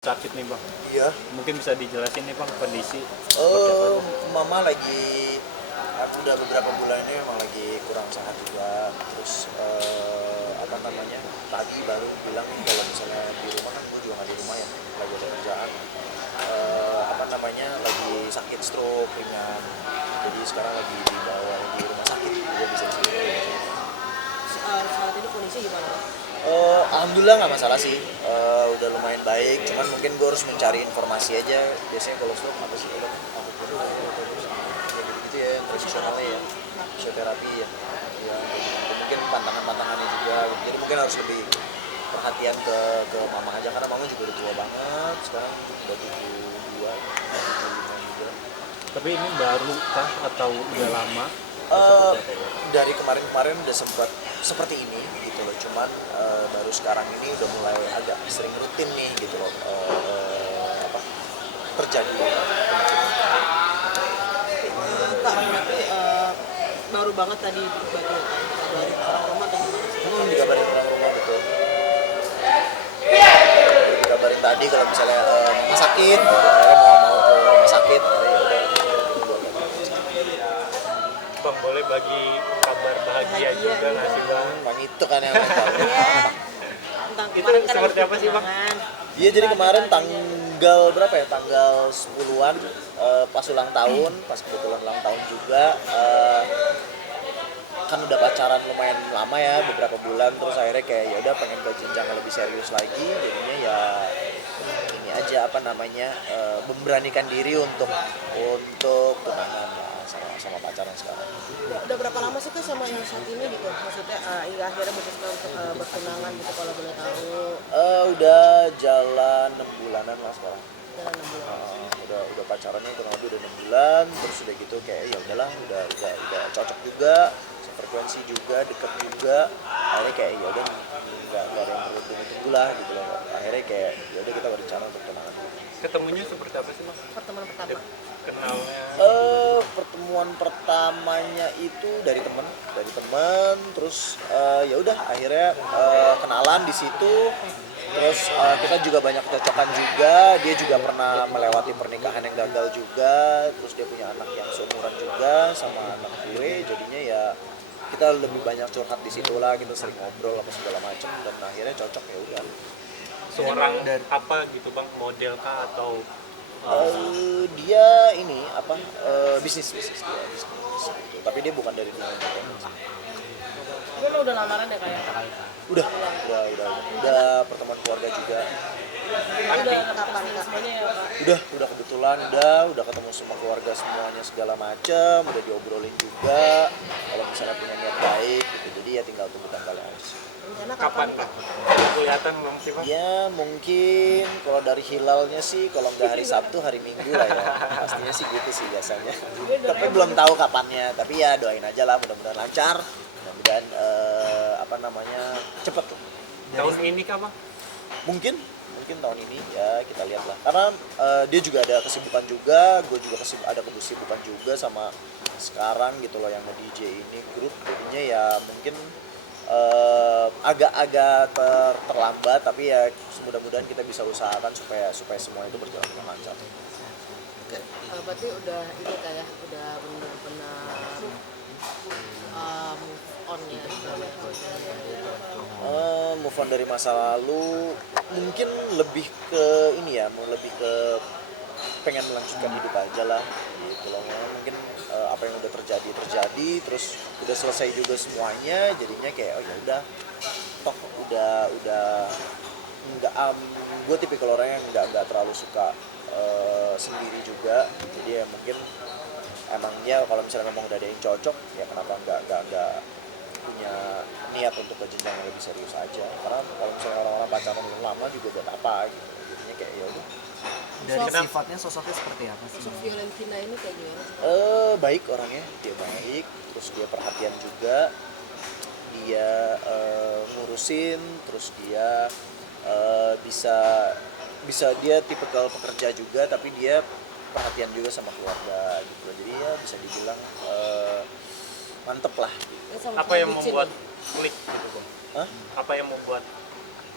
Sakit nih bang, Iya. mungkin bisa dijelasin nih bang kondisi Mama lagi, aku udah beberapa bulan ini emang lagi kurang sehat juga. Terus apa namanya, tadi baru bilang kalau misalnya di rumah, kan gue juga nggak di rumah ya, lagi ada kerjaan. Apa namanya, lagi sakit stroke ringan. Jadi sekarang lagi dibawa di rumah sakit, gue bisa disebut. Saat ini kondisi gimana? Alhamdulillah nggak masalah sih. Udah lumayan baik, cuman mungkin gue harus mencari informasi aja. Biasanya kalau stroke apa sih, aku perlu ya gitu ya, yang tradisionalnya ya, fisioterapi ya, ya mungkin pantangan-pantangannya juga gitu. Jadi mungkin harus lebih perhatian ke mama aja, karena mama juga udah tua banget sekarang, udah 72 juga. tapi ini baru kah atau udah lama? Dari kemarin-kemarin udah sempat seperti ini gitu loh, cuman baru sekarang ini udah mulai agak sering rutin nih gitu loh, apa terjadi. Kak, berarti baru banget tadi bagi kabarin orang rumah atau gimana? Dikabarin orang rumah, betul. Dikabarin tadi kalau misalnya mama sakit gitu, akhirnya mau ke rumah sakit. Bang boleh bagi kabar bahagia juga nggak sih bang? Bang itu kan yang tahu. Iya. Tentang Itu kemarin kan seperti habis apa sih, Bang? tunangan. Iya, jadi kemarin tanggal berapa ya? Tanggal 10-an, pas ulang tahun, pas kebetulan ulang tahun juga. Kan udah pacaran lumayan lama ya, beberapa bulan, terus akhirnya kayak ya udah pengen ke jenjang yang lebih serius lagi, jadinya ya ini aja apa namanya, memberanikan diri untuk tunangan ya, sama pacaran sekarang. Udah berapa lama sih Kak sama yang saat ini gitu? Maksudnya hingga akhirnya memutuskan untuk bertunangan gitu kalau boleh tahu. Udah jalan 6 bulanan lah sekarang. Jalan 6 bulan. Udah pacarannya kurang lebih udah 6 bulan, terus udah gitu kayak ya udahlah, udah cocok juga, frekuensi juga, deket juga. Akhirnya kayak ya udah nggak ada yang perlu tunggu lah gitu loh. Akhirnya kayak ya udah kita berencana untuk tunangan. Ketemunya seperti apa sih bang? Pertemuan pertama. Kenalnya? Pertemuan pertamanya itu dari temen, terus ya udah akhirnya kenalan di situ. Terus kita juga banyak kecocokan juga, dia juga pernah melewati pernikahan yang gagal juga, terus dia punya anak yang seumuran juga sama anak gue, jadinya ya kita lebih banyak curhat di situ lah, kita sering ngobrol apa segala macam, dan akhirnya cocok ya udah. Seorang apa gitu bang? Model kah atau Dia ini apa, bisnis dia bisnis gitu. Tapi dia bukan dari dunia entertainment. Tapi udah lamaran ya kayak? Udah pertemuan keluarga juga. Udah kapan Kak? Semuanya ya Kak? Udah kebetulan udah ketemu semua keluarga semuanya segala macem, udah diobrolin juga kalau misalnya punya niat baik gitu. Jadi ya tinggal tunggu tanggalnya aja sih. Rencana kapan kapan bang? Kak? Kelihatan belum sih bang? Ya mungkin kalau dari hilalnya sih, kalau nggak hari Sabtu hari Minggu lah ya, pastinya sih gitu sih biasanya. Tapi belum tahu kapannya, tapi ya doain aja lah, mudah-mudahan lancar, mudah-mudahan apa namanya cepet tuh. Tahun ini kah bang? Mungkin tahun ini ya, kita lihat lah, karena dia juga ada kesibukan juga, gue juga ada kesibukan juga sama sekarang gitu loh, yang nge-DJ ini grup, jadinya ya mungkin agak-agak terlambat, tapi ya mudah-mudahan kita bisa usahakan supaya semua itu berjalan dengan lancar. Berarti udah ini kayak udah benar-benar move on ya. Move on dari masa lalu, mungkin lebih ke ini ya, lebih ke pengen melanjutkan hidup aja lah gitu loh. Mungkin apa yang udah terjadi terus udah selesai juga semuanya, jadinya kayak oh ya udah, toh udah nggak, gue tipikal orang yang nggak terlalu suka sendiri juga, jadi ya mungkin emangnya kalau misalnya memang udah ada yang cocok ya kenapa nggak punya niat untuk ke jenjang yang lebih serius aja, karena kalau misalnya orang-orang pacaran lama juga buat apa gitu, jadinya kayak ya udah. Dari sifatnya, sosoknya seperti apa sih? Sosok Violentina ini kayak gimana sih? Baik orangnya, dia baik, terus dia perhatian juga, dia ngurusin, terus dia bisa dia tipikal pekerja juga, tapi dia perhatian juga sama keluarga gitu, jadi ya bisa dibilang mantep lah gitu. Apa yang membuat klik gitu bang? Hah? Apa yang membuat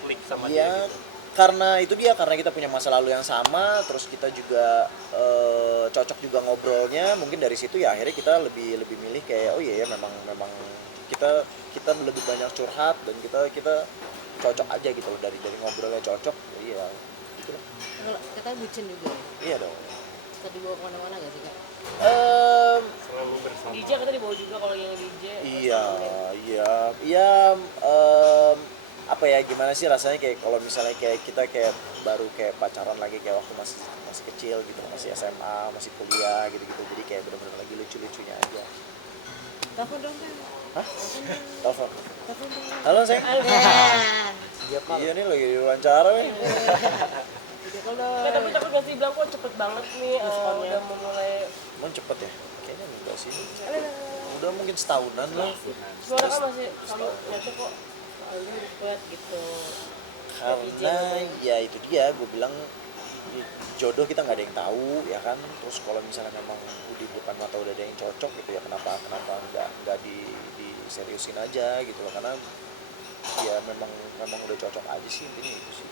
klik sama Dia dia gitu? karena itu dia, karena kita punya masa lalu yang sama, terus kita juga cocok juga ngobrolnya, mungkin dari situ ya akhirnya kita lebih milih kayak oh iya ya memang kita lebih banyak curhat dan kita cocok aja gitu loh, dari ngobrolnya cocok. Iya gitu lah. Kalau kita bucin juga ya? Iya dong. Kita dibawa kemana-mana gak sih kak? Selalu bersama. DJ kita dibawa juga kalau yang DJ. Iya, apa ya, gimana sih rasanya kayak kalau misalnya kayak kita kayak baru kayak pacaran lagi kayak waktu masih kecil gitu, masih SMA, masih kuliah gitu-gitu, jadi kayak bener-bener lagi lucu-lucunya aja. Telepon dong kan? Hah? Telepon. Telepon dong. Halo sayang. Ya. Iya nih lagi diwawancara nih. Tapi gak sih bilang kok cepet banget nih udah memulai. Emang cepet ya? Kayaknya enggak sih. Udah mungkin setahunan lah. Suara kan masih sama nyata kok. Soalnya cepet gitu. Karena ya itu dia, gue bilang jodoh kita nggak ada yang tahu ya kan. Terus kalau misalnya memang di depan mata udah ada yang cocok gitu ya, kenapa nggak diseriusin aja gitu loh, karena ya memang udah cocok aja sih, intinya itu sih.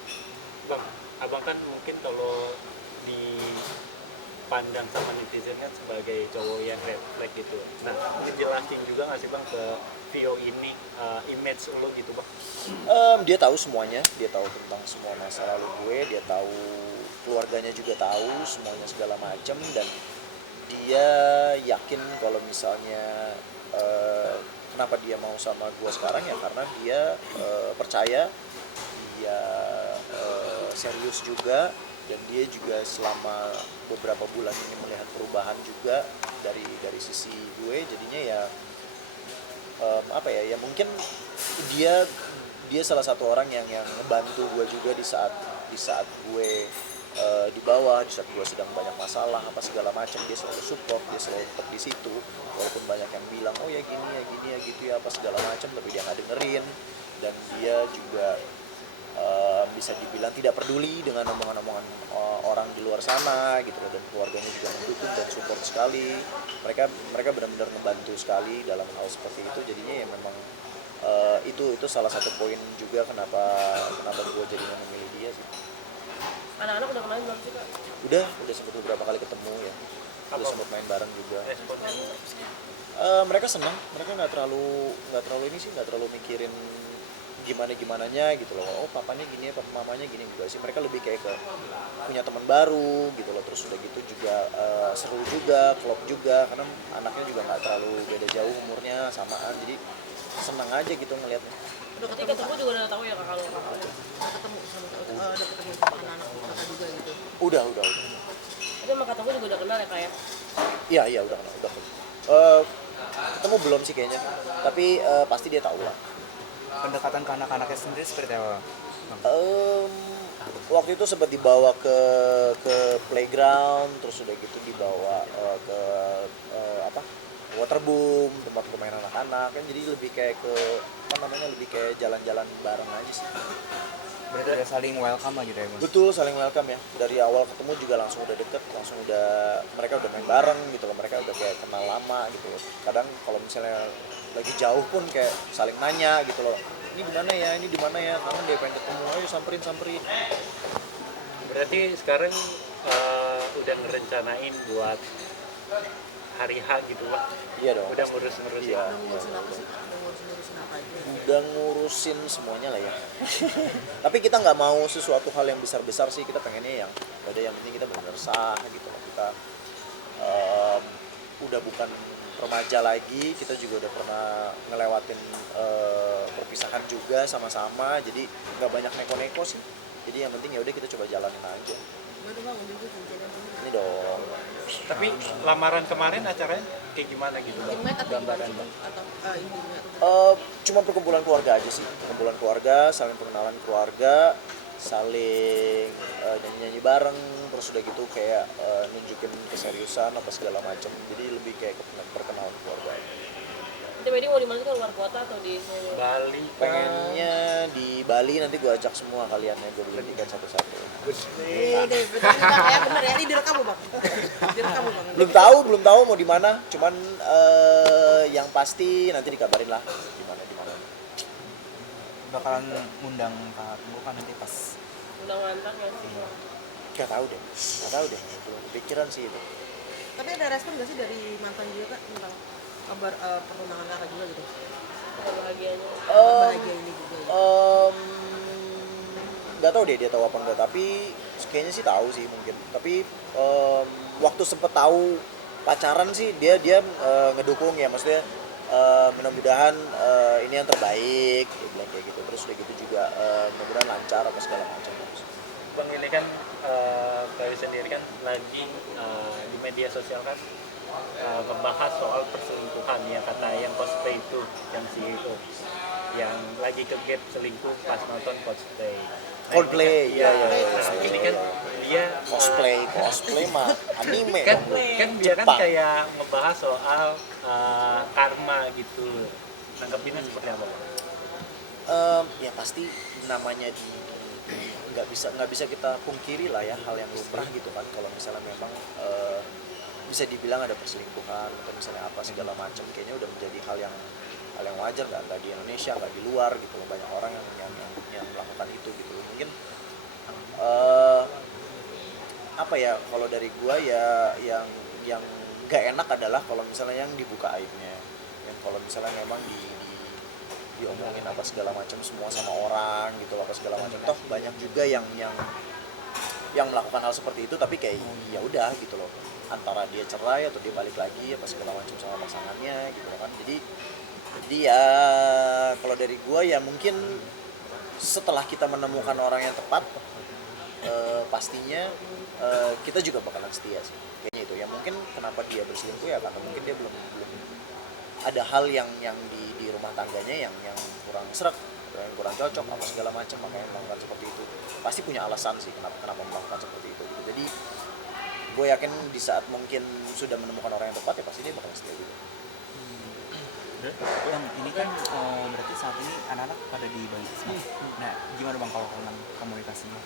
Bang, abang kan mungkin kalau dipandang sama netizen kan sebagai cowok yang red flag gitu. Nah, mungkin jelasin juga nggak sih bang ke Vio ini image lo gitu bang? Dia tahu semuanya, dia tahu tentang semua masa lalu gue, dia tahu keluarganya juga tahu semuanya segala macam, dan dia yakin kalau misalnya kenapa dia mau sama gue sekarang ya karena dia percaya, dia serius juga, dan dia juga selama beberapa bulan ini melihat perubahan juga dari sisi gue, jadinya ya apa ya mungkin dia salah satu orang yang ngebantu gue juga di saat gue di bawah, di saat gue sedang banyak masalah apa segala macam, dia selalu support, dia selalu tetap di situ walaupun banyak yang bilang oh ya gini ya gitu ya apa segala macam, tapi dia nggak dengerin, dan dia juga bisa dibilang tidak peduli dengan omongan-omongan orang di luar sana gitu loh, dan keluarganya juga mendukung dan support sekali, mereka benar-benar membantu sekali dalam hal seperti itu, jadinya ya memang itu salah satu poin juga kenapa gue jadi memilih dia sih. Anak-anak udah kenalin belum sih kak? Udah sempat beberapa kali ketemu ya, udah sempat main bareng juga. Responnya Mereka senang, mereka nggak terlalu ini sih, nggak terlalu mikirin gimananya gitu loh, oh papanya gini ya, papa mamanya gini, juga sih mereka lebih kayak ke punya teman baru gitu loh, terus udah gitu juga seru juga, klop juga, karena anaknya juga nggak terlalu beda jauh umurnya, samaan, jadi senang aja gitu ngelihatnya. Udah ketemu juga udah tahu ya kak kalau kakak udah ketemu sama anak-anak kakak juga gitu. Udah. Tapi sama ketemu juga udah kenal ya kak ya? Iya udah. Ketemu belum sih kayaknya, tapi pasti dia tahu lah. Pendekatan ke anak-anaknya sendiri seperti apa? Waktu itu sempat dibawa ke playground, terus udah gitu dibawa ke waterboom, tempat permainan anak-anak kan, jadi lebih kayak ke lebih kayak jalan-jalan bareng aja sih. Berarti udah saling welcome lah gitu ya bang? Betul, saling welcome ya, dari awal ketemu juga langsung udah deket, mereka udah main bareng gitu loh, mereka udah kayak kenal lama gitu loh. Kadang kalau misalnya lagi jauh pun kayak saling nanya gitu loh, ini di mana ya, kangen dia pengen ketemu, ayo samperin. berarti sekarang udah ngerencanain buat hari H gitu bang? Iya dong. Udah ngurus-ngurus Iya. Udah ngurusin apa sih kak? Ngurusin apa aja? Udah ngurusin semuanya lah ya. Tapi kita nggak mau sesuatu hal yang besar-besar sih, kita pengennya yang penting kita benar-benar sah gitu loh. Kita udah bukan remaja lagi, kita juga udah pernah ngelewatin perpisahan juga sama-sama, jadi nggak banyak neko-neko sih. Jadi yang penting ya udah kita coba jalanin aja. Baru bang, udah gue cincinnya dulu. Ini dong. Tapi lamaran kemarin acaranya kayak gimana gitu bang? Intimate atau gimana Gambaran sih bang? bang? Atau intimate? Cuma perkumpulan keluarga aja sih, perkumpulan keluarga, saling pengenalan keluarga, saling nyanyi-nyanyi bareng, terus udah gitu kayak nunjukin keseriusan apa segala macam, jadi lebih kayak perkenalan keluarga. Nanti wedding mau di mana sih, luar kota atau di Solo? Bali Pengennya di Bali, nanti gue ajak semua kalian ya, gue beli tiket satu-satu. Iya, bener ya, bener ya, ini direkam bang. Direkam bang. Belum tahu mau di mana, cuman yang pasti nanti dikabarin lah di mana. Bakalan ngundang Kak Tunggu kan nanti pas Udah mantap ya sih. Gak tahu deh, belum kepikiran sih itu. Tapi ada respon nggak sih dari mantan juga Kak tentang kabar pertunangan kakak juga gitu? Bahagianya. Bahagia ini juga. Gitu. Nggak tahu deh dia tahu apa enggak, tapi kayaknya sih tahu sih mungkin. Tapi waktu sempet tahu pacaran sih dia ngedukung ya, maksudnya mudah-mudahan ini yang terbaik, dia bilang kayak gitu. Terus udah gitu juga mudah-mudahan lancar apa segala macam. Bang, ini kan Bayu sendiri kan lagi di media sosial kan membahas soal perselingkuhan ya, kata yang cosplay itu, yang si itu yang lagi ke gap selingkuh pas nonton cosplay. Coldplay, Iya. iya. Ini kan dia Cosplay mah anime kan dong. dia kan Jepang. kayak ngebahas soal karma gitu. Nanggepinnya seperti apa, Bang? Ya pasti namanya nggak bisa kita pungkiri lah ya, hal yang lumrah gitu kan, kalau misalnya memang bisa dibilang ada perselingkuhan atau misalnya apa segala macam, kayaknya udah menjadi hal yang wajar, nggak di Indonesia, nggak di luar gitu loh, banyak orang yang melakukan itu gitu loh. Mungkin apa ya, kalau dari gua ya yang nggak enak adalah kalau misalnya yang dibuka aibnya, yang kalau misalnya memang diomongin apa segala macam semua sama orang gitu apa segala macam. Toh banyak juga yang melakukan hal seperti itu, tapi kayak ya udah gitu loh, antara dia cerai atau dia balik lagi apa segala macam sama pasangannya gitu kan. Jadi ya kalau dari gua ya mungkin setelah kita menemukan orang yang tepat, pastinya kita juga bakalan setia sih kayaknya itu ya. Mungkin kenapa dia berselingkuh ya karena mungkin dia belum ada hal yang di rumah tangganya yang kurang srek, yang kurang cocok apa segala macam, makanya melakukan seperti itu. Pasti punya alasan sih kenapa melakukan seperti itu gitu. Jadi gue yakin di saat mungkin sudah menemukan orang yang tepat ya pasti dia bakal setia juga. Bang, ini kan berarti saat ini anak-anak pada di Bali semua. Nah, gimana Bang kalau komunikasinya?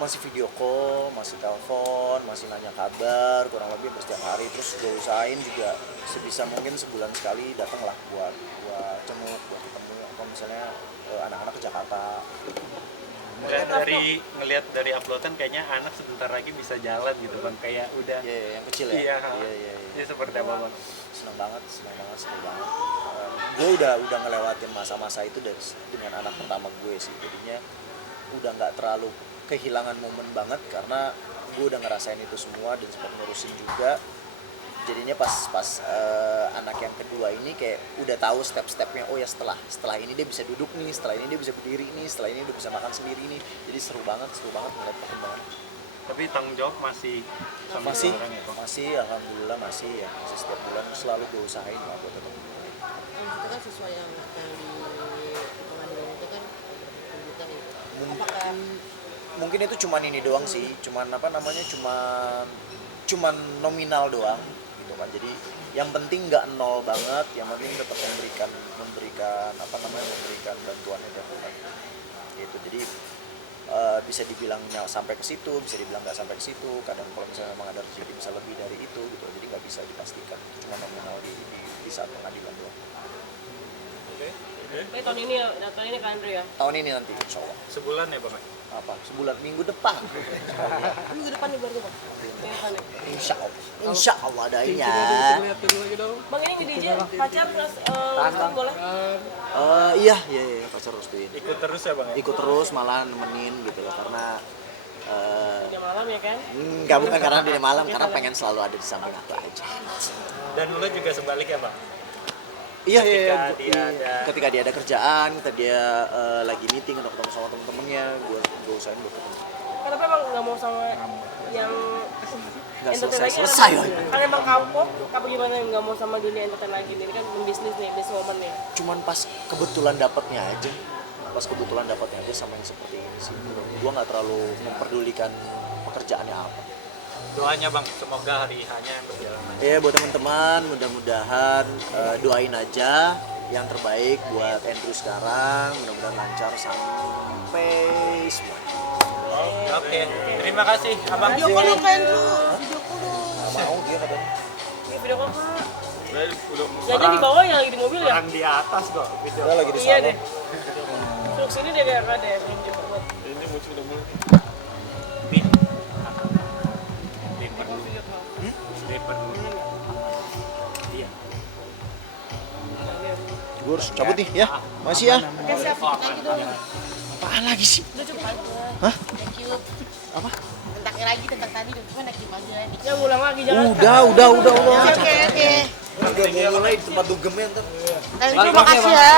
Masih video call, masih telepon, masih nanya kabar, kurang lebih setiap hari. Terus gue usahain juga sebisa mungkin sebulan sekali datanglah buat jenguk, buat ketemu, atau misalnya anak-anak ke Jakarta. Ngelihat dari uploadan kayaknya anak sebentar lagi bisa jalan gitu, Bang, kayak udah. Iya, yang kecil ya. Iya. Iya. Seperti apa, Bang? Senang banget. Gue udah ngelewatin masa-masa itu dengan anak pertama gue sih, jadinya udah nggak terlalu kehilangan momen banget karena gue udah ngerasain itu semua dan sempat ngurusin juga. Jadinya pas anak yang kedua ini kayak udah tahu step-stepnya. Oh ya, setelah ini dia bisa duduk nih, setelah ini dia bisa berdiri nih, setelah ini udah bisa makan sendiri nih. Jadi seru banget ngeliat perkembangan. Tapi tanggung jawab masih sama Masih, orang ya, Bang? masih alhamdulillah masih setiap bulan selalu gue usahain lah buat tetap. Itu kan sesuai yang di pengadilan itu kan berjuta ya. Apakah Mungkin itu cuman ini doang sih, cuman nominal doang gitu kan. Jadi yang penting nggak nol banget, yang penting tetap memberikan bantuannya kan gitu. Jadi bisa dibilang sampai ke situ, bisa dibilang nggak sampai ke situ. Kadang kalau misalnya memang ada terjadi bisa lebih dari itu gitu. Jadi nggak bisa dipastikan, cuma nominal di saat pengadilan doang. tahun ini kan Andre ya? Tahun ini nanti insya Allah. Sebulan ya, Bang? Apa? Sebulan, minggu depan. Minggu depan nih berarti Bang? Iya kan ya? Insya Allah ada ya. Bang, ini di DJ pacar kan boleh? Iya, pacar restuin. Ikut terus ya, Bang? Ikut terus, malah nemenin gitu loh, karena Dia malam ya kan? nggak bukan karena dia malam, karena pengen selalu ada di samping aku aja. Dan lu juga sebaliknya, Bang? Iya. Ketika Ketika dia ada kerjaan, ketika dia lagi meeting atau ketemu sama temen-temennya, gue usahain buat ketemu. Tapi emang nggak mau sama yang Nggak entertain lagi, selesai. kan emang kapok, apa gimana nggak mau sama dunia entertain lagi nih? Ini kan bisnis nih, bisnis woman nih. Cuman pas kebetulan dapatnya aja sama yang seperti ini sih. Gue nggak terlalu memperdulikan pekerjaannya apa. doanya, Bang, semoga hari hanya yang berjalan lancar. Ya buat teman-teman, mudah-mudahan doain aja yang terbaik buat Andrew sekarang, mudah-mudahan lancar sampai semua. Oke, terima kasih, Abang. Video call dong kan Andrew, video call dong. Nggak mau dia katanya. Ini video call Kak. Jadi di bawah yang lagi di mobil ya? Orang di atas kok. Dia lagi di Iya sana. deh. Terus sini deh kayak ada yang buat. Ini muncul Gue harus cabut nih ya. Makasih ya. Oke, siap. Lagi dong. Apaan lagi sih? Udah cukup aja. Hah? Thank you. Apa? Tentangnya lagi tentang tadi udah cuma naik game aja. Ya ulang lagi jangan. Udah. Oke. Udah mau mulai di tempat dugemnya ntar. Thank you, makasih ya.